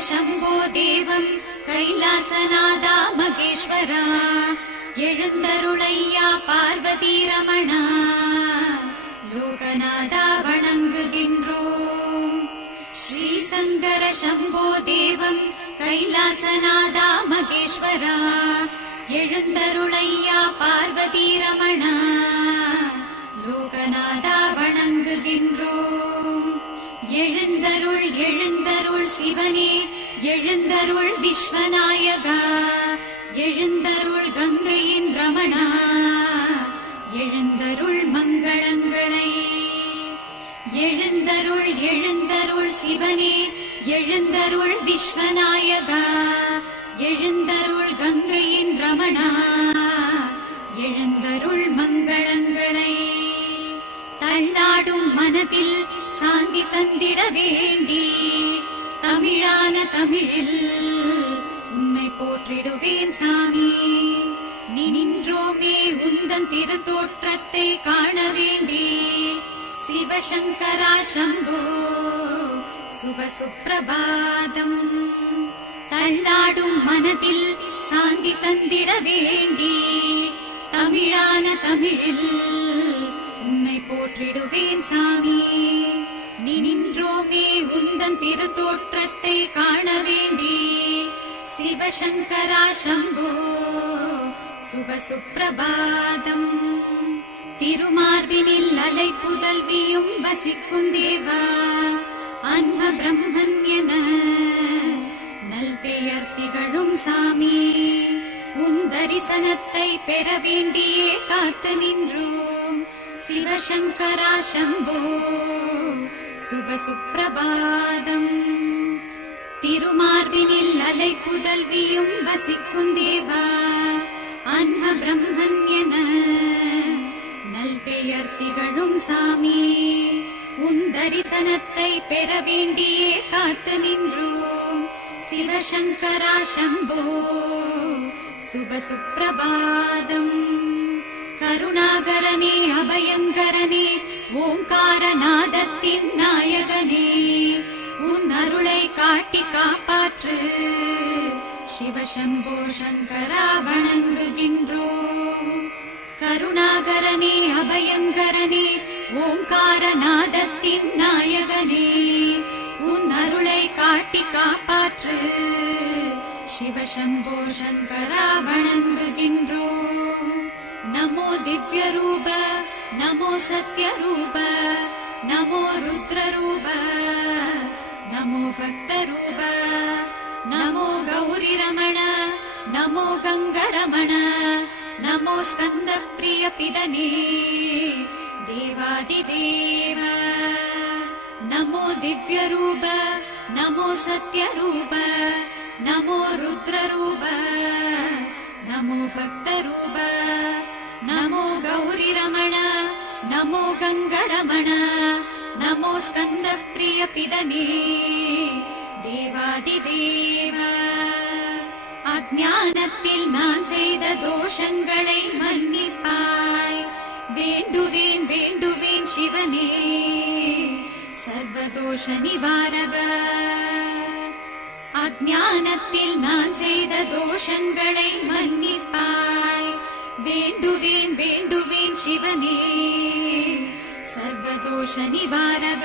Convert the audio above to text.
शम्भो देवं कैलासनादा मगेश्वरा எழுந்தருளையா பார்வதி ரமணா லோகநாதா வணங்குகின்றோம். ஸ்ரீசங்கர சம்போ தேவம் கைலாசநாதா மகேஸ்வரா எழுந்தருளையா பார்வதி ரமணா லோகநாதா வணங்குகின்றோம். எழுந்தருள் எழுந்தருள் சிவனே எழுந்தருள் விஸ்வநாயகா எழுந்தருள் கங்கையின் ரமணா எழுந்தருள் மங்களங்களை. எழுந்தருள் எழுந்தருள் சிவனே எழுந்தருள் விஸ்வநாயகா எழுந்தருள் கங்கையின் ரமணா எழுந்தருள் மங்களங்களை. தள்ளாடும் மனதில் சாந்தி தந்திட வேண்டி தமிழான தமிழில் உன்னை போற்றிடுவேன் சாமி. நின்றோமே உந்தன் திருத்தோற்றத்தை காண வேண்டி சிவசங்கரா சம்போ சுப சுப்பிரபாதம். தள்ளாடும் மனதில் சாந்தி தந்திட வேண்டி தமிழான தமிழில் உன்னை போற்றிடுவேன் சாமி. நின்றோமே உந்தன் திருத்தோற்றத்தை காண வேண்டி சிவசங்கரா சம்போ சுப சுப்பிரபாதம். திருமார்பினில் அலை புதல்வியும் வசிக்கும் தேவா அன்ன பிரம்மன்யன நல் பெயர் திகழும் சாமி. உன் தரிசனத்தை பெற வேண்டியே காத்து நின்றோம் சிவசங்கரா சம்போ சுப சுப்பிரபாதம். திருமார்பினில் அலை புதல்வியும் வசிக்கும் தேவா அன்ன பிரம்மன்யன நல் பெயர் திகழும் சாமி. உன் தரிசனத்தை பெற வேண்டியே காத்து நின்றோம் சிவசங்கரா சம்போ சுப சுப்பிரபாதம். கருணாகரனே அபயங்கரனே ஓங்காரநாதத்தின் நாயகனே உன் அருளை காட்டி காப்பாற்று சிவசம்போ சங்கரா வணங்குகின்றோம். கருணாகரனே அபயங்கரனே ஓங்காரநாதத்தின் நாயகனே உன் அருளை காட்டி காப்பாற்று சிவசம்போ சங்கரா வணங்குகின்றோம். நமோ திவ்ய ரூப நமோ சத்ய ரூப நமோ ருத்ர ரூப நமோ பக்த ரூப நமோ கௌரி ரமண நமோ கங்க ரமண நமோ ஸ்கந்த பிரிய பிதனே தேவாதிதேவ. நமோ திவ்ய ரூப நமோ சத்ய ரூப நமோ ருத்ர ரூப நமோ பக்த ரூப நமோ கௌரி ரமண நமோ கங்க ரமண நமோ ஸ்கந்த பிரிய பிதனே தேவாதிதேவ. அஞ்ஞானத்தில் நான் செய்த தோஷங்களை மன்னிப்பாய் வேண்டுவேன் வேண்டுவேன் சிவனே சர்வதோஷ நிவாரக. அஞ்ஞானத்தில் நான் செய்த தோஷங்களை மன்னிப்பாய் வேண்டுவேன் வேண்டுவேன் சிவனே சர்வதோஷ நிவாரக.